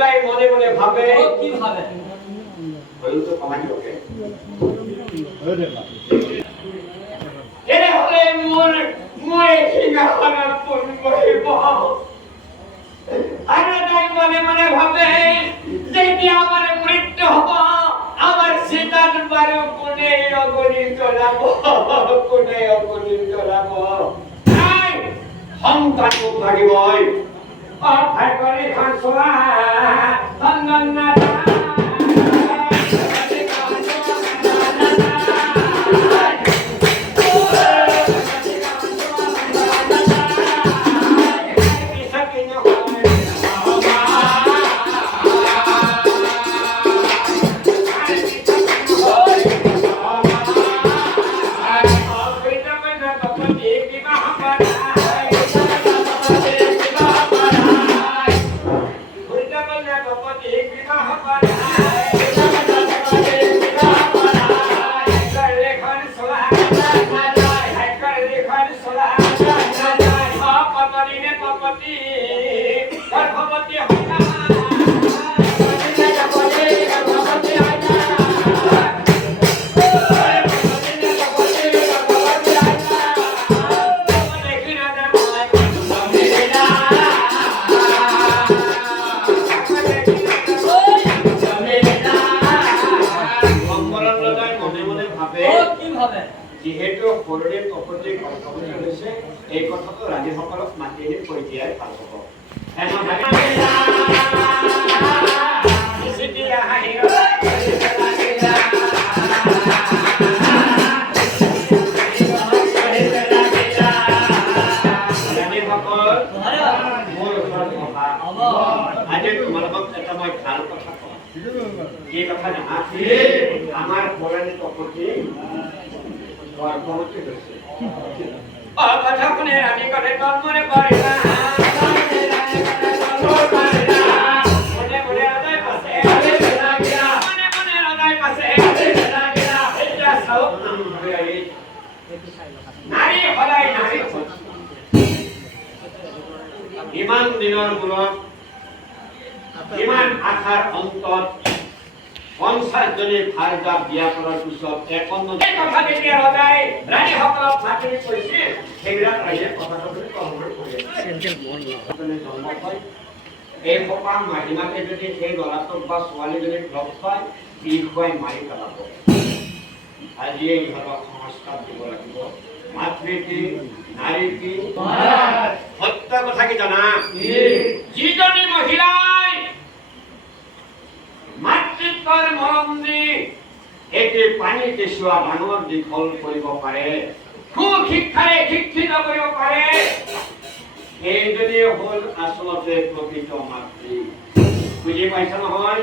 সদায় মনে মনে ভাবে কি ভাবে বলুন তো কমাই ওকে এরে হলে মোর মোয়ে সিংহা হারার পরিব আর তাই মনে মনে ভাবে যদি আমার মৃত্যু হব আমার সীতার বারে কোনে অগণি চলাবো কোনে অগণি চলাবো তাই সন্তান ভাগিবই আর ভাই করে খান সোয়া সন্তান না যেহেতু সৰুৰে প্ৰকৃতিৰ কল্পনা হৈছে এই কথাটো ৰাণীসকলক মাতি আনি কৈ দিয়াই ভাল হ'ব আজি তোমালোকক এটা মই ভাল কথা কওঁ কি কথা জানা আমাৰ পৌৰাণিক প্ৰকৃতি গৰ্ভবতী হয়েছে কথা শুনে আমি কৰে জন্মৰে পাৰি না নাৰী সদায় নাৰী ইমান দিনৰ মূৰত ইমান আশাৰ অন্তত 50 জনী ভাইজা বিয়া কৰাৰ পিছত 51 কথা যেতিয়া ৰজাই ৰাণীসকলক মাতি কৈছিল সেইবিলাক ৰাইজে কথাটো কমকৈ কৰি জন্ম হয় এই সপা মাহিমাকে যদি সেই ল'ৰাটোক বা ছোৱালীজনীক লগ পায় বিষ খুৱাই মাৰি পেলাব আজিয়ে ইহঁতক সংস্কাৰ দিব লাগিব মাতৃ কি নাৰী কি সত্য কথা কি জানা যিজনী মহিলাই মাতৃত্বৰ মৰম দি এটি পানী কেঁচুৱা ডাঙৰ দীঘল কৰিব পাৰে সুশিক্ষাৰে শিক্ষিত কৰিব পাৰে এইজনী হ'ল আচলতে প্ৰকৃত মাতৃ বুজি পাইছা নহয়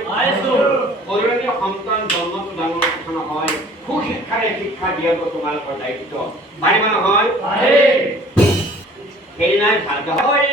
সৰুৰে সন্তান জন্মটো ডাঙৰ কথা নহয় সুশিক্ষাৰে শিক্ষা দিয়াটো তোমালোকৰ দায়িত্ব পাৰিবা নহয় সেই নাই ভালকে হয়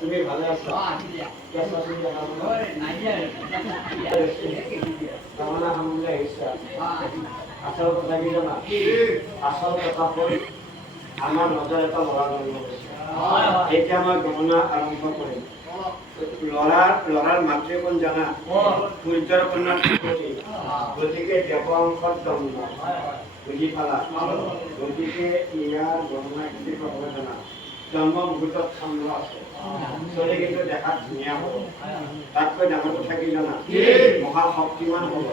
তুমি ভালে আছো আচল কথা কি জানা আচল কথা হ'ল আমাৰ নজৰ এটা ল'ৰা জন্ম হৈছে এতিয়া মই গণনা আৰম্ভ কৰিম ল'ৰাৰ মাতৃ কোন জানা সূৰ্যৰ কন্যা গতিকে দেৱংশত জন্ম বুজি পালা গতিকে ইয়াৰ গণনা কি হ'ব জানা জন্ম মুহূৰ্তত চন্দ্ৰ আছে চলি কিন্তু দেখাত ধুনীয়া হ'ব তাতকৈ ডাঙৰ কথা কি জানা মহা শক্তিমান হ'ব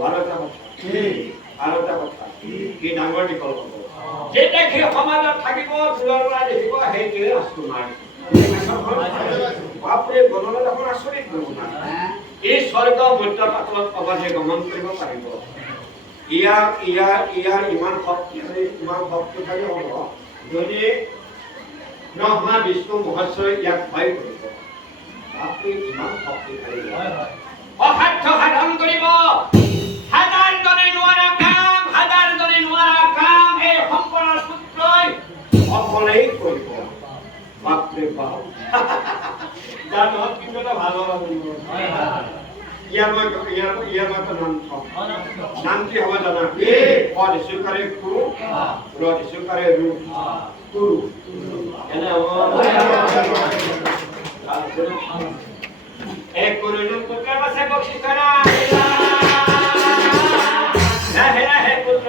12টা কথা আৰু এটা কথা কি ডাঙৰ দীঘল হ'ব যেতিয়া সেই সমাজত থাকিব দূৰৰ পৰা দেখিব সেইটোৱে ৰাজকুমাৰ বাপৰে গণনা দেখোন আচৰিত নমুনা এই স্বৰ্গ মধ্য পাতলত অবাধে গমন কৰিব পাৰিব ইয়াৰ ইমান শক্তিশালী হ'ব যদি ব্ৰহ্মা বিষ্ণু মহেশ্বৰে ইয়াক ভয় কৰিব বাপৰে ইমান শক্তিশালী অসাধ্য সাধন কৰিব হাজাৰ জনে নোৱাৰা কাম এই শংকৰৰ পুত্ৰই অকলেই কৰিব বাপৰে বাপ কিন্তু এটা ভাল ইয়াৰ মই এটা নাম কি হ'ব জানা পদ স্বীকাৰে কুৰু ৰদ স্বীকাৰে ৰু কুৰু এনে এক কুৰুৰ পুত্ৰ আছে বক্ষিষ্ঠৰা হে পুত্ৰ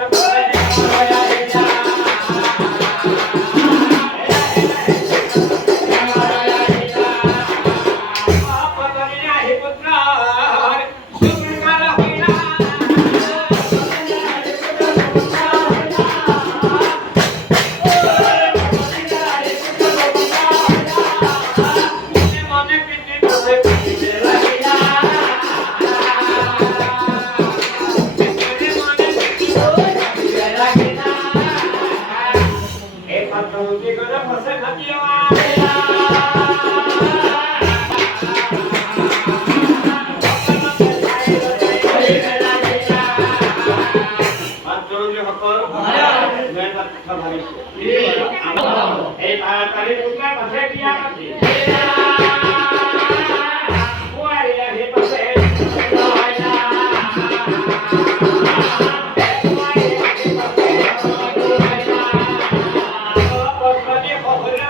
এই তাড়াতাড়ি পুত্ৰেৰ কাছে কি আছে